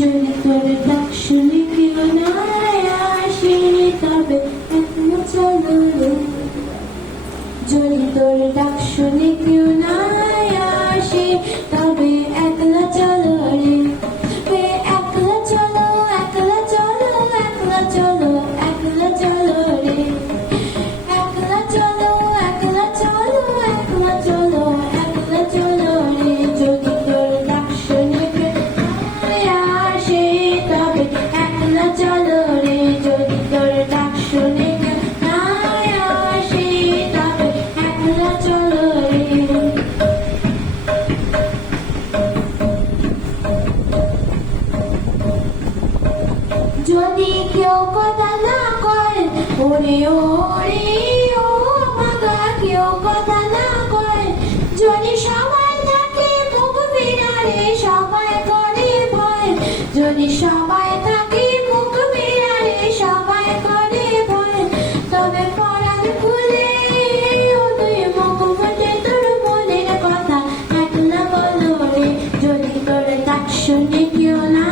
যদি তোর ডাক শুনে কেউ না আসে তবে একলা চলো রে। যদি তোর ডাক শুনে কেউ না আসে তবে একলা চলো রে। একলা চলো, একলা চলো, একলা চলো, একলা চলো রে। একলা চলো, একলা চলো, একলা চলো, একলা চলো রে। যদি তোর ডাক শুনে কেউ না আসে তবে একলা চলো রে। যদি তোর ডাক শুনে কেউ না আসে তবে একলা চলো রে। যদি কেউ কথা না কয় ওরে ওরে ও ভাগা, কেউ কথা না কয় যদি সবাই থাকে মুখ ফিরারে সবাই করে ভয়। যদি সবাই থাকে মুখ ফিরারে সবাই করে ভয় তবে পরাণ খুলে ও তুই মুখ ফুটে তোর মনের কথা একলা বলো রে। যদি তোর ডাক শুনে কেউ না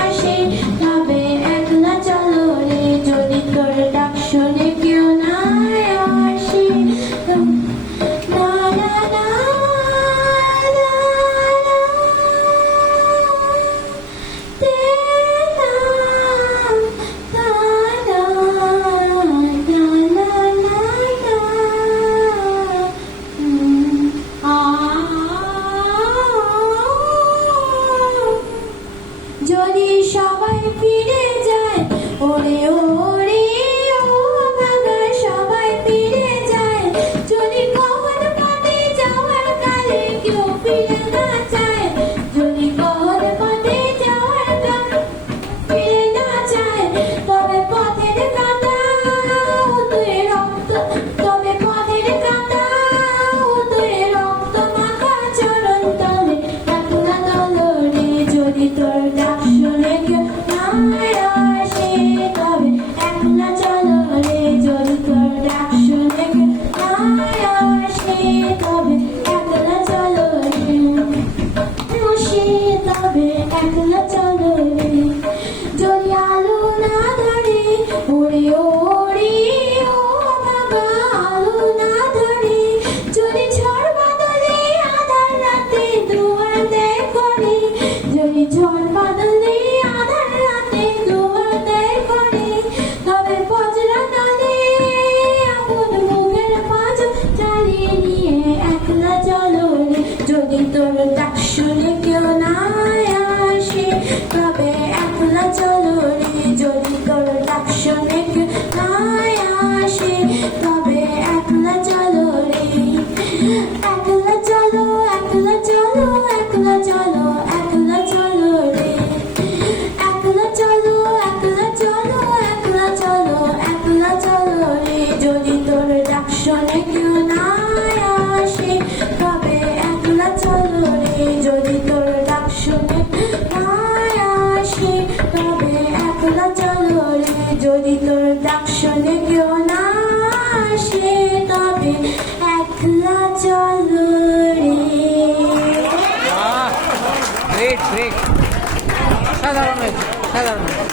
আসে তবে একলা চলো রে। যদি তোর ডাক শুনে কেউ না আসে না না না না তে না তা না না না না আ যদি সবাই ফিরে যায় ওরে ওরে ও ভাগা, সবাই ফিরে যায় যদি কখন পথে যাওয়ার কালে কেউ ফিরে না চায়। যদি কখন পথে যাওয়ার কালে ফিরে না চায় তবে পথের কাঁটা তুই রক্ত, তবে পথের কাঁটা তুই রক্ত মাখা চরণ তলে একলা চলো রে। যদি তোর ডাক শুনে কেউ না আসে তবে একলা চলো রে। যদি তোর ডাক শুনে কেউ না আসে তবে একলা চলো রে। আসে তবে একলা চলো রে। যদি আলো না ধরে ওরে ওরে ও বাবা, আলো না ধরে যদি ঝড় বাদলে আধার রাতে দুয়ার দেয় করে। যদি ঝড় বাদলে আধার রাতে দুয়ার দেয় করে তবে বজ্রা কালে আপন মুখের পাঁচ চালিয়ে নিয়ে একলা চলো রে। যদি তোর ডাক শুনে কেউ না আসে তবে একলা চলো রে। যদি তোর ডাক শুনে কেউ না আসে তবে একলা চলো রে। একলা চলো, একলা চলো, একলা চলো, একলা চলো রে। একলা চলো, একলা চলো, একলা চলো, একলা চলো রে। যদি তোর ডাক শুনে কেউ না আসে তবে একলা চলো রে। যদি তোর ডাক শুনে না আসে তবে একলা চলো রে। যদি তোর ডাক শুনে কেউ না আসে তবে একলা চলো রে। গ্রেট গ্রেট, সাধারণ, সাধারণ।